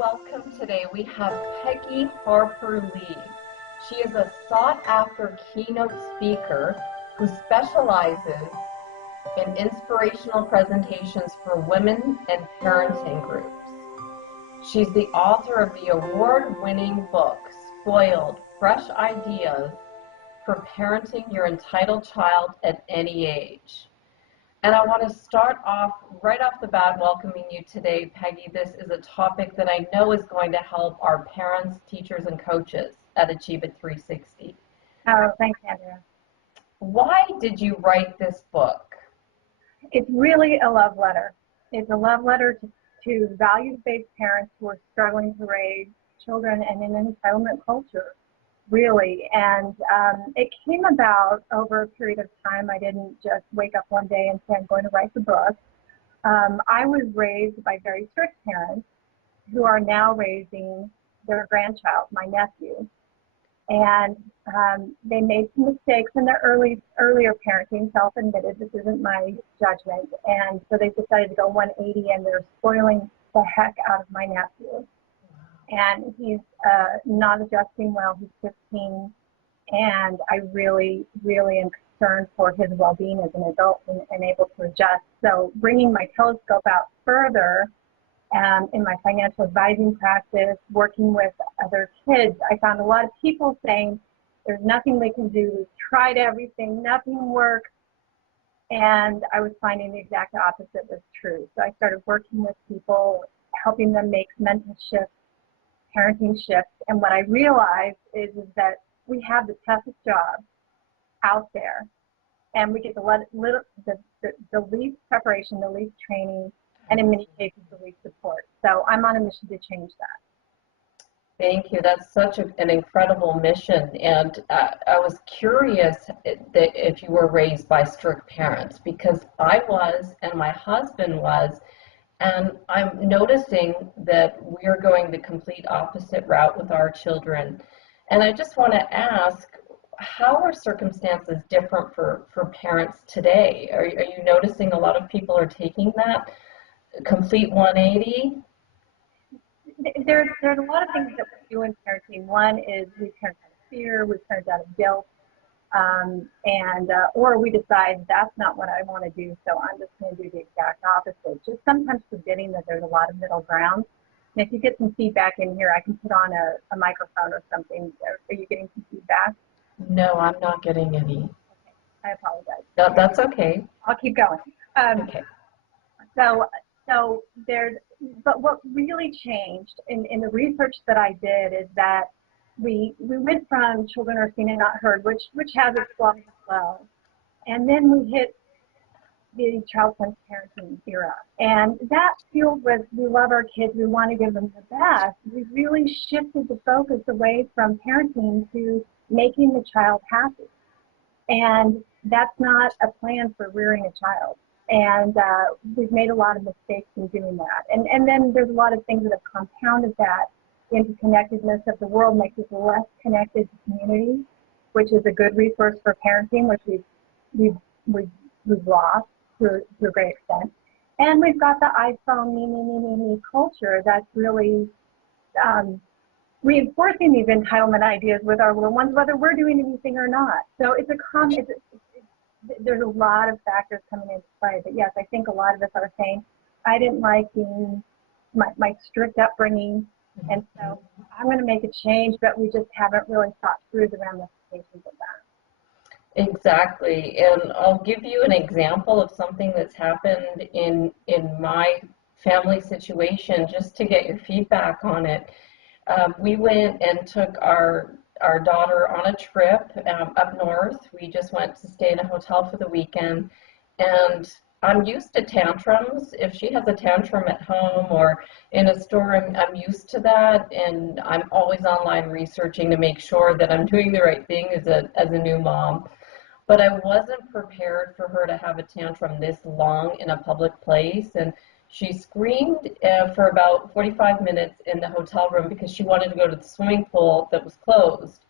welcome today. We have Peggy Harper Lee. She is a sought-after keynote speaker who specializes in inspirational presentations for women and parenting groups. She's the author of the award-winning book, Spoiled: Fresh Ideas for Parenting Your Entitled Child at Any Age. And I want to start off right off the bat welcoming you today, Peggy. This is a topic that I know is going to help our parents, teachers, and coaches at AchieveIT360. Oh, thanks, Andrea. Why did you write this book? It's really a love letter. It's a love letter to values-based parents who are struggling to raise children and in an entitlement culture, really. And it came about over a period of time. I didn't just wake up one day and say, I'm going to write the book. I was raised by very strict parents who are now raising their grandchild, my nephew. And they made some mistakes in their earlier parenting, self-admitted. This isn't my judgment. And so they decided to go 180, and they're spoiling the heck out of my nephew. And he's not adjusting well. He's 15, and I really, really am concerned for his well-being as an adult and able to adjust. So bringing my telescope out further in my financial advising practice, working with other kids, I found a lot of people saying, there's nothing they can do. We've tried everything. Nothing works. And I was finding the exact opposite was true. So I started working with people, helping them make mental shifts, parenting shifts. And what I realized is that we have the toughest job out there. And we get the least preparation, the least training, and in many cases, the least support. So I'm on a mission to change that. Thank you. That's such an incredible mission. And I was curious that if you were raised by strict parents, because I was and my husband was. And I'm noticing that we're going the complete opposite route with our children. And I just want to ask, how are circumstances different for parents today? Are you noticing a lot of people are taking that complete 180? There's a lot of things that we do in parenting. One is we parent out of fear, we parent out of guilt, or we decide that's not what I want to do, so I'm just going to do the exact opposite. Just sometimes forgetting that there's a lot of middle ground. And if you get some feedback in here, I can put on a microphone or something. Are you getting some feedback? No, I'm not getting any. Okay. I apologize. No, that's okay. I'll keep going. Okay. So but what really changed in the research that I did is that we went from children are seen and not heard, which has its flaws as well, and then we hit the child-centered parenting era. And that field was, we love our kids, we want to give them the best. We really shifted the focus away from parenting to making the child happy. And that's not a plan for rearing a child. And we've made a lot of mistakes in doing that. And then there's a lot of things that have compounded that. The interconnectedness of the world makes us less connected to community, which is a good resource for parenting, which we've lost to a great extent. And we've got the iPhone, me culture that's really reinforcing these entitlement ideas with our little ones, whether we're doing anything or not. So there's a lot of factors coming into play. But yes, I think a lot of us are saying, I didn't like being my strict upbringing, and so I'm going to make a change, but we just haven't really thought through the ramifications of that. Exactly. And I'll give you an example of something that's happened in my family situation, just to get your feedback on it. We went and took our daughter on a trip up north. We just went to stay in a hotel for the weekend, and I'm used to tantrums. If she has a tantrum at home or in a store, I'm used to that, and I'm always online researching to make sure that I'm doing the right thing as a new mom. But I wasn't prepared for her to have a tantrum this long in a public place, and she screamed for about 45 minutes in the hotel room because she wanted to go to the swimming pool that was closed.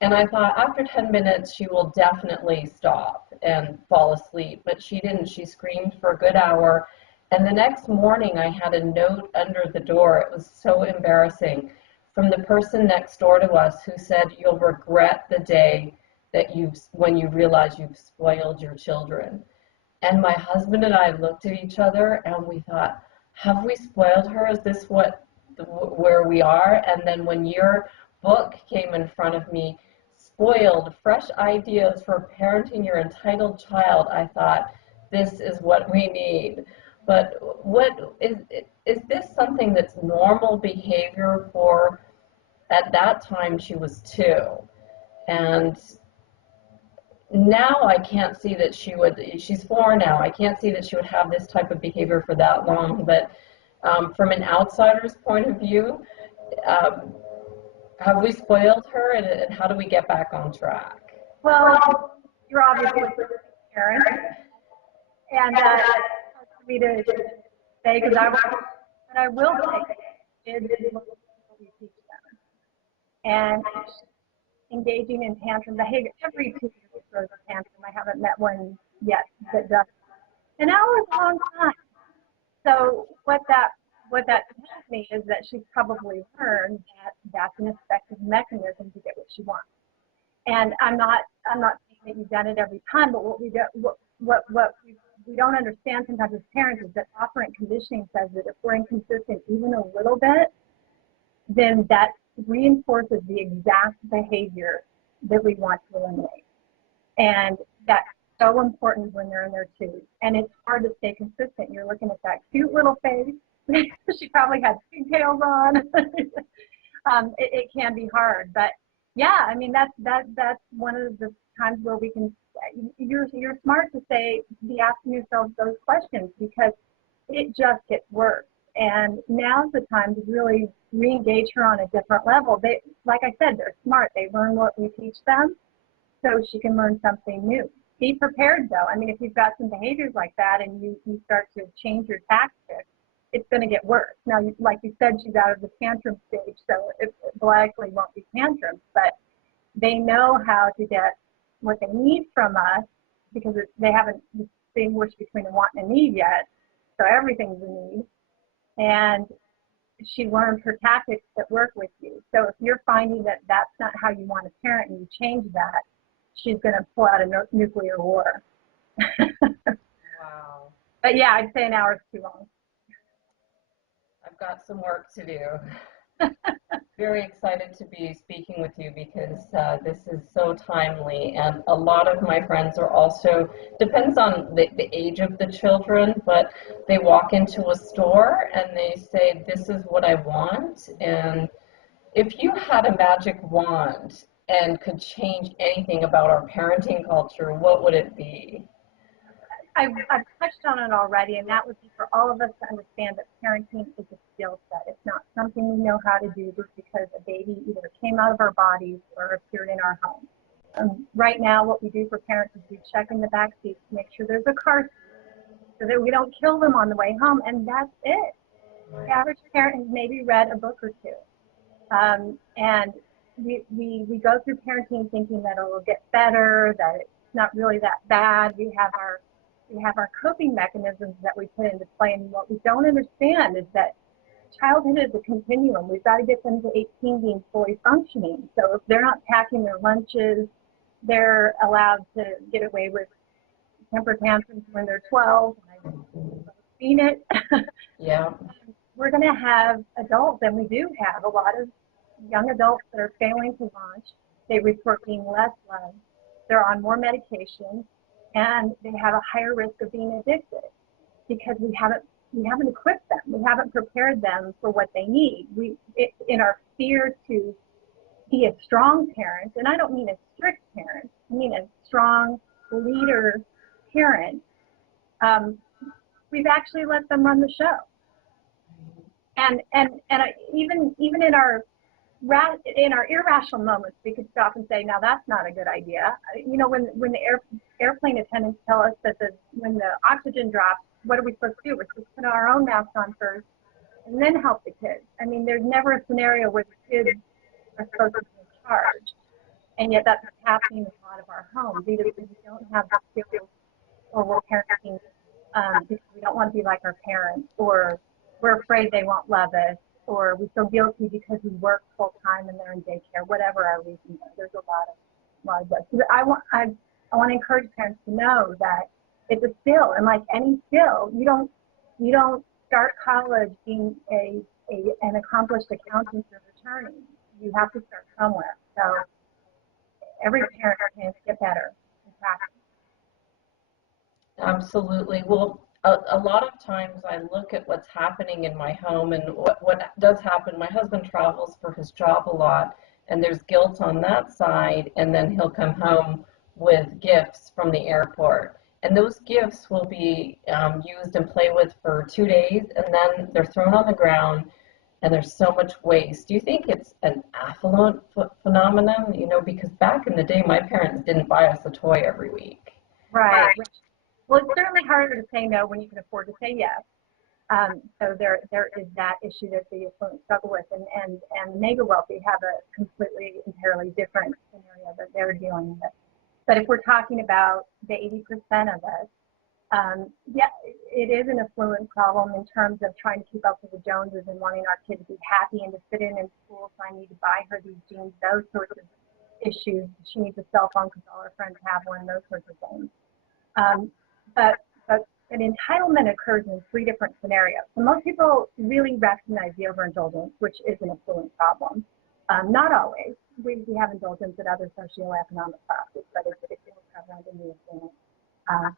And I thought after 10 minutes, she will definitely stop and fall asleep. But she didn't. She screamed for a good hour. And the next morning, I had a note under the door. It was so embarrassing, from the person next door to us, who said, "You'll regret the day that when you realize you've spoiled your children." And my husband and I looked at each other and we thought, have we spoiled her? Is this where we are? And then when your book came in front of me, Spoiled, Fresh Ideas for Parenting Your Entitled Child, I thought, this is what we need. But is this something that's normal behavior for, at that time she was 2, and now I can't see that she's 4 now, I can't see that she would have this type of behavior for that long, but from an outsider's point of view, um, have we spoiled her, and how do we get back on track? Well, you're obviously a parent, and it's hard for me to say, because I will say kids what we teach them. And engaging in tantrum behavior, every 2 years throws a tantrum. I haven't met one yet that does. An hour is a long time. So what that tells me is that she's probably learned that that's an effective mechanism to get what she wants. And I'm not saying that you've done it every time, but what we don't understand sometimes as parents is that operant conditioning says that if we're inconsistent even a little bit, then that reinforces the exact behavior that we want to eliminate. And that's so important when they're in their 2s. And it's hard to stay consistent. You're looking at that cute little face. She probably had pigtails on. It can be hard. But yeah, I mean, that's one of the times where we can, you're smart to say, be asking yourself those questions, because it just gets worse. And now's the time to really re-engage her on a different level. They, like I said, they're smart. They learn what we teach them, so she can learn something new. Be prepared, though. I mean, if you've got some behaviors like that and you start to change your tactics, it's going to get worse. Now, like you said, she's out of the tantrum stage, so it likely won't be tantrums, but they know how to get what they need from us, because they haven't distinguished between a want and a need yet, so everything's a need. And she learned her tactics that work with you. So if you're finding that that's not how you want to parent and you change that, she's going to pull out a nuclear war. Wow. But yeah, I'd say an hour is too long. I've got some work to do. Very excited to be speaking with you, because this is so timely, and a lot of my friends are also, depends on the age of the children, but they walk into a store and they say, this is what I want. And if you had a magic wand and could change anything about our parenting culture, what would it be? I've touched on it already, and that would be for all of us to understand that parenting is a skill set. It's not something we know how to do just because a baby either came out of our bodies or appeared in our home. Right now, what we do for parents is we check in the back seat to make sure there's a car seat so that we don't kill them on the way home, and that's it. The average parent has maybe read a book or two. And we go through parenting thinking that it will get better, that it's not really that bad. We have our coping mechanisms that we put into play, and what we don't understand is that childhood is a continuum. We've got to get them to 18 being fully functioning. So if they're not packing their lunches, they're allowed to get away with temper tantrums when they're 12. I've seen it. Yeah. We're going to have adults, and we do have a lot of young adults that are failing to launch. They report being less loved. They're on more medication, and they have a higher risk of being addicted because we haven't equipped them. We haven't prepared them for what they need. In our fear to be a strong parent, and I don't mean a strict parent, I mean a strong leader parent, we've actually let them run the show. And even in our irrational moments, we could stop and say, now that's not a good idea. You know, when the airplane attendants tell us that when the oxygen drops, what are we supposed to do? We're supposed to put our own mask on first and then help the kids. I mean, there's never a scenario where the kids are supposed to be in charge. And yet that's what's happening in a lot of our homes. Either we don't have the skills or we're parenting because we don't want to be like our parents, or we're afraid they won't love us, or we feel guilty because we work full time and they're in daycare, whatever our reasons are. There's a lot of those. So I want to encourage parents to know that it's a skill, and like any skill, you don't start college being an accomplished accountant or attorney. You have to start somewhere. So every parent can get better in practice. Absolutely. Well, a lot of times I look at what's happening in my home, and what does happen. My husband travels for his job a lot, and there's guilt on that side, and then he'll come home with gifts from the airport. And those gifts will be used and played with for 2 days, and then they're thrown on the ground, and there's so much waste. Do you think it's an affluent phenomenon? You know, because back in the day, my parents didn't buy us a toy every week. Right. Well, it's certainly harder to say no when you can afford to say yes. So there is that issue that the affluent struggle with, and the mega wealthy have a completely, entirely different scenario that they're dealing with. But if we're talking about the 80% of us, yeah, it is an affluent problem in terms of trying to keep up with the Joneses and wanting our kid to be happy and to fit in school. So I need to buy her these jeans, those sorts of issues. She needs a cell phone because all her friends have one, those sorts of things. But an entitlement occurs in 3 different scenarios. So most people really recognize the overindulgence, which is an affluent problem. Not always. We have indulgence at other socioeconomic classes, but it's more prevalent in the affluent.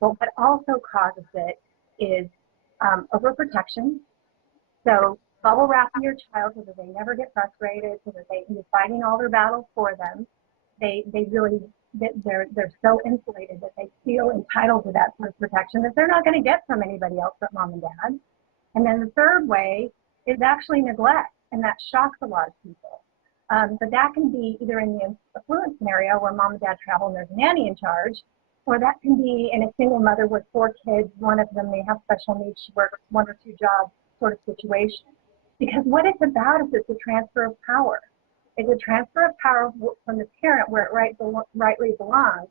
But what also causes it is overprotection. So bubble wrapping your child so that they never get frustrated, so that you're fighting all their battles for them. They really, they're so insulated that they feel entitled to that sort of protection that they're not going to get from anybody else but mom and dad. And then the third way is actually neglect, and that shocks a lot of people. But that can be either in the affluent scenario where mom and dad travel and there's a nanny in charge, or that can be in a single mother with 4 kids, one of them may have special needs, she works 1 or 2 jobs sort of situation. Because what it's about is it's a transfer of power. It's a transfer of power from the parent where it rightly belongs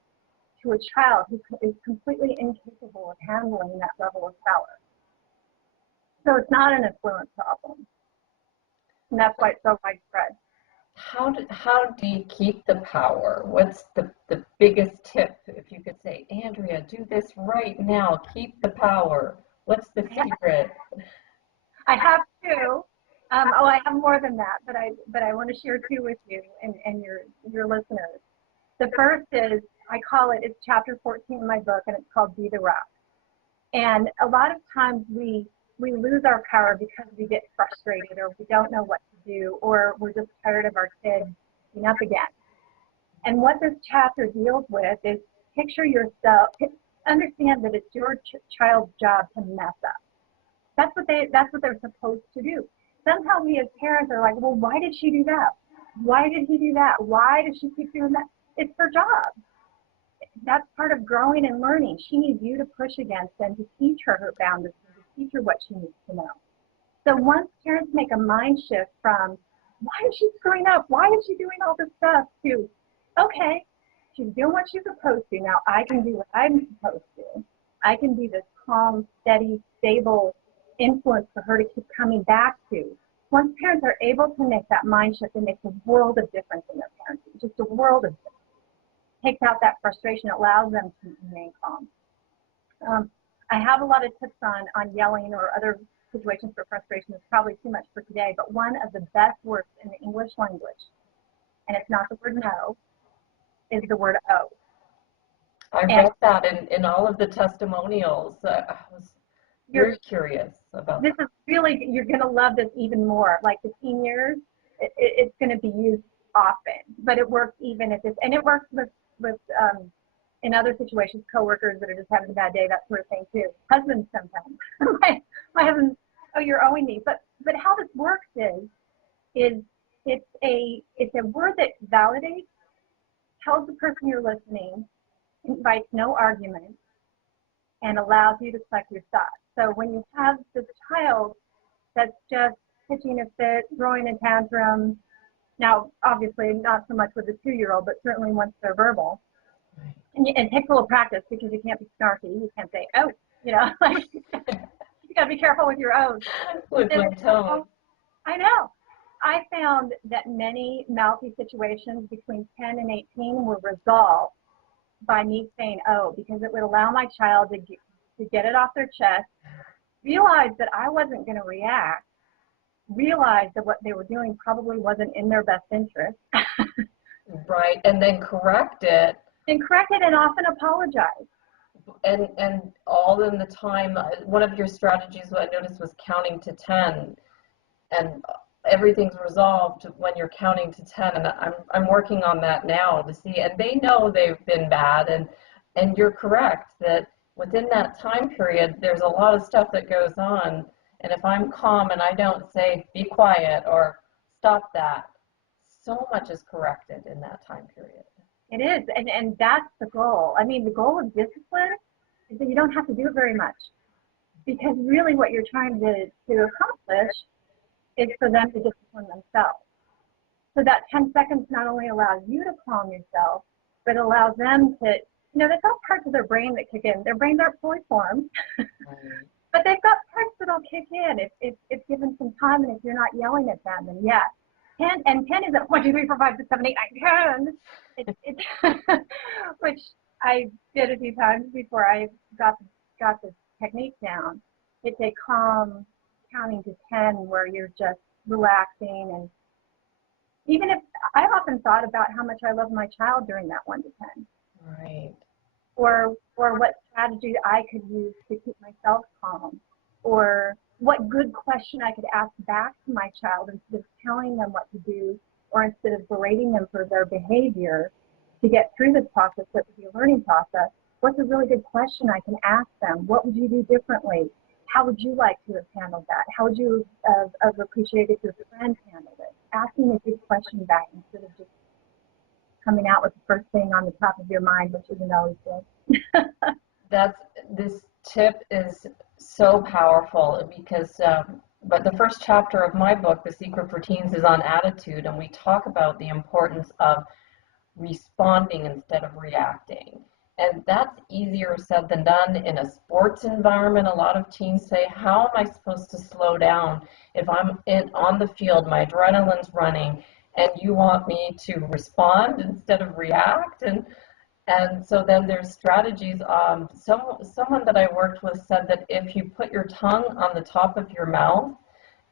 to a child who is completely incapable of handling that level of power. So it's not an affluent problem. And that's why it's so widespread. How do you keep the power? What's the biggest tip? If you could say, Andrea, do this right now, keep the power. What's the secret? I have 2. I have more than that, but I want to share 2 with you and your listeners. The first is, I call it's chapter 14 in my book, and it's called Be the Rock. And a lot of times we lose our power because we get frustrated, or we don't know what to do, or we're just tired of our kids being up again. And what this chapter deals with is picture yourself, understand that it's your child's job to mess up. That's what they're supposed to do. Somehow we as parents are like, well, why did she do that? Why did he do that? Why does she keep doing that? It's her job. That's part of growing and learning. She needs you to push against and to teach her boundaries, and to teach her what she needs to know. So once parents make a mind shift from, why is she screwing up? Why is she doing all this stuff? To, okay, she's doing what she's supposed to. Now I can do what I'm supposed to. I can be this calm, steady, stable influence for her to keep coming back to. Once parents are able to make that mind shift, it makes a world of difference in their parenting, just a world of difference. Takes out that frustration, allows them to remain calm. I have a lot of tips on yelling or other situations for frustration. It's probably too much for today, but one of the best words in the English language, and it's not the word no, is the word oh. I read that in all of the testimonials. I was very curious about this. Is really, you're going to love this even more. Like the teen years, it's going to be used often, but it works even if it's, and it works with in other situations, coworkers that are just having a bad day, that sort of thing too. Husbands sometimes. my husband, oh, you're owing me. But how this works is it's a word that validates, tells the person you're listening, invites no argument, and allows you to collect your thoughts. So when you have this child that's just pitching a fit, throwing a tantrum, now obviously not so much with a 2-year-old, but certainly once they're verbal, and it takes a little practice because you can't be snarky. You can't say, oh, like you got to be careful with your own. With my tone. I know. I found that many mouthy situations between 10 and 18 were resolved by me saying, oh, because it would allow my child to get it off their chest, realize that I wasn't going to react, realize that what they were doing probably wasn't in their best interest. Right, and then correct it. And correct it and often apologize. And all in the time, one of your strategies, what I noticed, was counting to 10, and everything's resolved when you're counting to 10, and I'm working on that now to see, and they know they've been bad, and you're correct that within that time period, there's a lot of stuff that goes on, and if I'm calm and I don't say, be quiet, or stop that, so much is corrected in that time period. It is, and that's the goal. I mean, the goal of discipline is that you don't have to do it very much, because really what you're trying to accomplish is for them to discipline themselves. So that 10 seconds not only allows you to calm yourself, but allows them to, they've got parts of their brain that kick in. Their brains aren't fully formed, but they've got parts that'll kick in if given some time, and if you're not yelling at them. And yeah, 10 isn't 1, 2, 3, 4, 5, 6, 7, 8, 9, 10. It's which I did a few times before I got this technique down. It's a calm counting to 10 where you're just relaxing, and even if I've often thought about how much I love my child during that 1 to 10, right, or what strategy I could use to keep myself calm, or what good question I could ask back to my child instead of telling them what to do, or instead of berating them for their behavior to get through this process that would be a learning process. What's a really good question I can ask them? What would you do differently? How would you like to have handled that? How would you have appreciated if your friend handled it? Asking a good question back instead of just coming out with the first thing on the top of your mind, which isn't always good. This tip is so powerful, because but the first chapter of my book, The Secret for Teens, is on attitude, and we talk about the importance of responding instead of reacting. And that's easier said than done in a sports environment. A lot of teens say, how am I supposed to slow down if I'm on the field, my adrenaline's running, and you want me to respond instead of react? And so then there's strategies. Someone that I worked with said that if you put your tongue on the top of your mouth,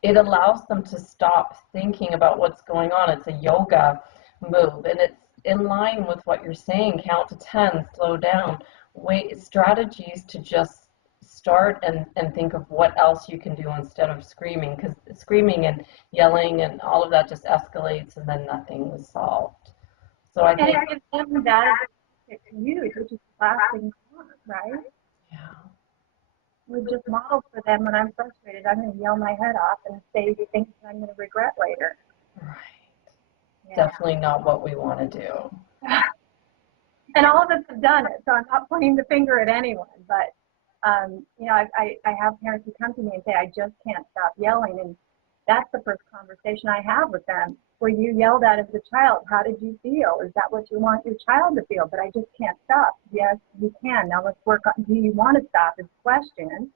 it allows them to stop thinking about what's going on. It's a yoga move, and it's in line with what you're saying. Count to 10, slow down, strategies to just start and think of what else you can do instead of screaming, because screaming and yelling and all of that just escalates, and then nothing is solved. So I think that is huge, which is lasting, right? Yeah. We just model for them when I'm frustrated. I'm going to yell my head off and say things that I'm going to regret later. Right. Yeah. Definitely not what we want to do. And all of us have done it, so I'm not pointing the finger at anyone. But I have parents who come to me and say, I just can't stop yelling, and that's the first conversation I have with them. Were you yelled at as a child? How did you feel? Is that what you want your child to feel? But I just can't stop. Yes, you can. Now let's work on, do you want to stop is the question.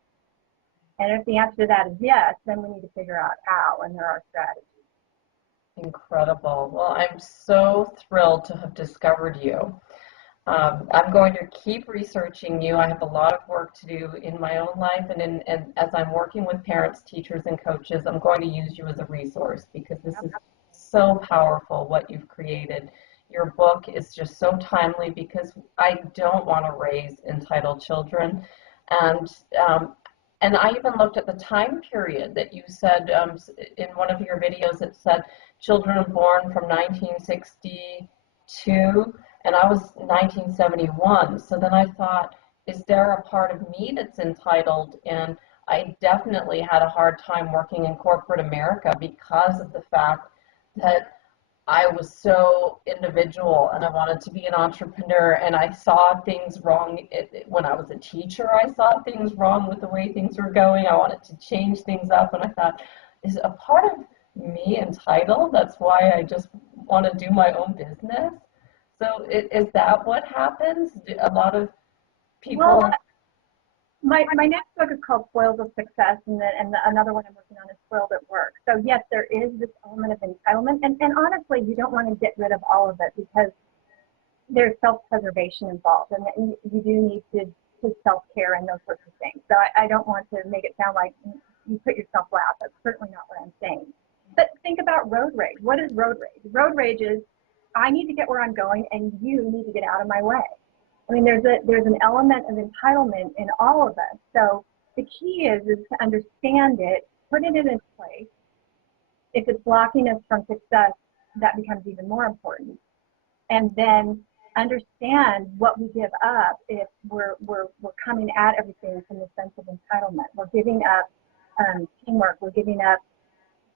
And if the answer to that is yes, then we need to figure out how, and there are strategies. Incredible. Well, I'm so thrilled to have discovered you. I'm going to keep researching you. I have a lot of work to do in my own life, and as I'm working with parents, teachers, and coaches, I'm going to use you as a resource, because this is so powerful what you've created. Your book is just so timely, because I don't want to raise entitled children. And I even looked at the time period that you said in one of your videos. It said children born from 1962, and I was 1971. So then I thought, is there a part of me that's entitled? And I definitely had a hard time working in corporate America because of the fact that I was so individual, and I wanted to be an entrepreneur, and I saw things wrong. When I was a teacher, I saw things wrong with the way things were going. I wanted to change things up, and I thought, is a part of me entitled? That's why I just want to do my own business. So is that what happens? A lot of people... My next book is called Spoils of Success, and another one I'm working on is Spoiled at Work. So yes, there is this element of entitlement, and honestly, you don't want to get rid of all of it because there's self-preservation involved, and you do need to self-care and those sorts of things. So I don't want to make it sound like you put yourself last. That's certainly not what I'm saying. But think about road rage. What is road rage? Road rage is I need to get where I'm going, and you need to get out of my way. I mean, there's an element of entitlement in all of us. So the key is to understand it, put it in its place. If it's blocking us from success, that becomes even more important. And then understand what we give up if we're coming at everything from the sense of entitlement. We're giving up teamwork. We're giving up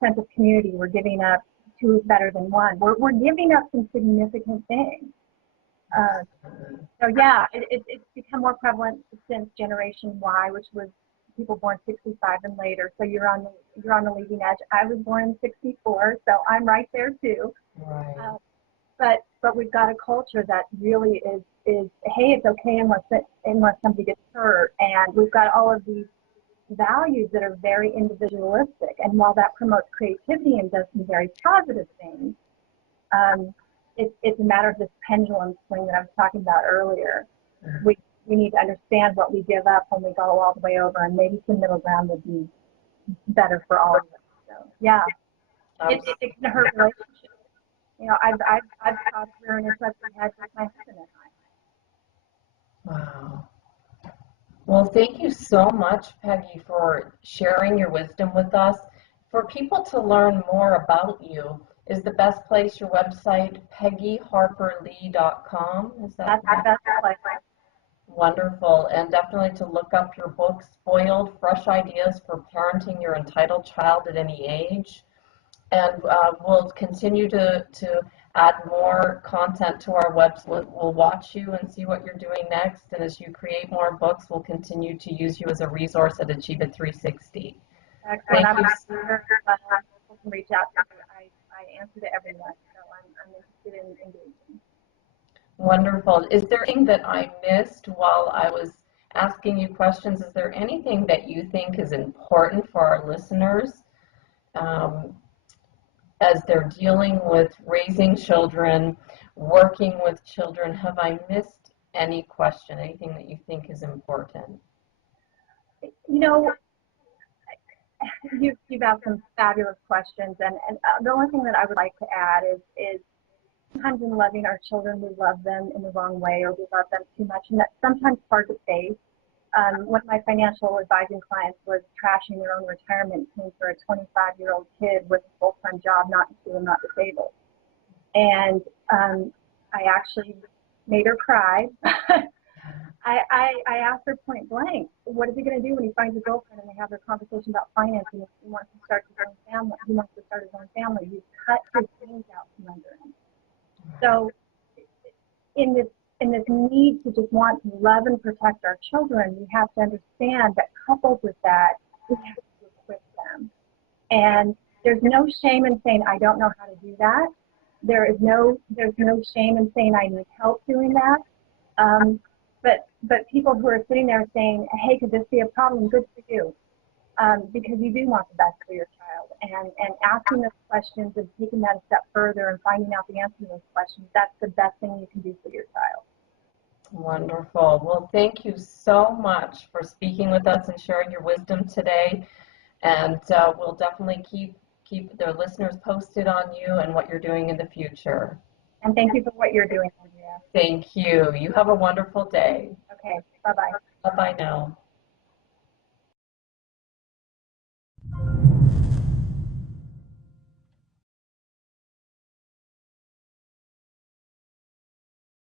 sense of community. We're giving up two is better than one. We're giving up some significant things. So yeah, it's become more prevalent since Generation Y, which was people born 65 and later. So you're on the leading edge. I was born in 64, so I'm right there too. Right. But we've got a culture that really is hey, it's okay unless somebody gets hurt, and we've got all of these values that are very individualistic. And while that promotes creativity and does some very positive things, it's a matter of this pendulum swing that I was talking about earlier. We need to understand what we give up when we go all the way over, and maybe some middle ground would be better for all of us. So yeah, it can hurt relationships. You know, I've taught career interrupted head with my husband and I. Wow. Well, thank you so much, Peggy, for sharing your wisdom with us. For people to learn more about you, is the best place your website, peggyharperlee.com? Is that That's the best place. Wonderful, and definitely to look up your book, Spoiled, Fresh Ideas for Parenting Your Entitled Child at Any Age. And we'll continue to add more content to our website. We'll watch you and see what you're doing next. And as you create more books, we'll continue to use you as a resource at AchieveIT360. Excellent. Thank I'm you. sure people can reach out to me. I answer to everyone, so I'm interested in engaging. Wonderful. Is there anything that I missed while I was asking you questions? Is there anything that you think is important for our listeners as they're dealing with raising children, working with children? Have I missed any question, anything that you think is important? You know, you've asked some fabulous questions, and the only thing that I would like to add is sometimes in loving our children, we love them in the wrong way, or we love them too much, and that's sometimes hard to face. One of my financial advising clients was trashing their own retirement team for a 25-year-old kid with a full-time job, not in school, not disabled. And I actually made her cry. I asked her point blank, what is he going to do when he finds a girlfriend and they have their conversation about financing? He wants to start his own family. He wants to start his own family. He's cut his things out from under him. So in this need to just want to love and protect our children, we have to understand that coupled with that, we have to equip them. And there's no shame in saying, I don't know how to do that. There's no shame in saying I need help doing that. But people who are sitting there saying, hey, could this be a problem? Good for you. Because you do want the best for your child. And asking those questions and taking that a step further and finding out the answer to those questions, that's the best thing you can do for your child. Wonderful. Well, thank you so much for speaking with us and sharing your wisdom today. And we'll definitely keep the listeners posted on you and what you're doing in the future. And thank you for what you're doing, Andrea. Thank you. You have a wonderful day. Okay. Bye-bye. Bye-bye now.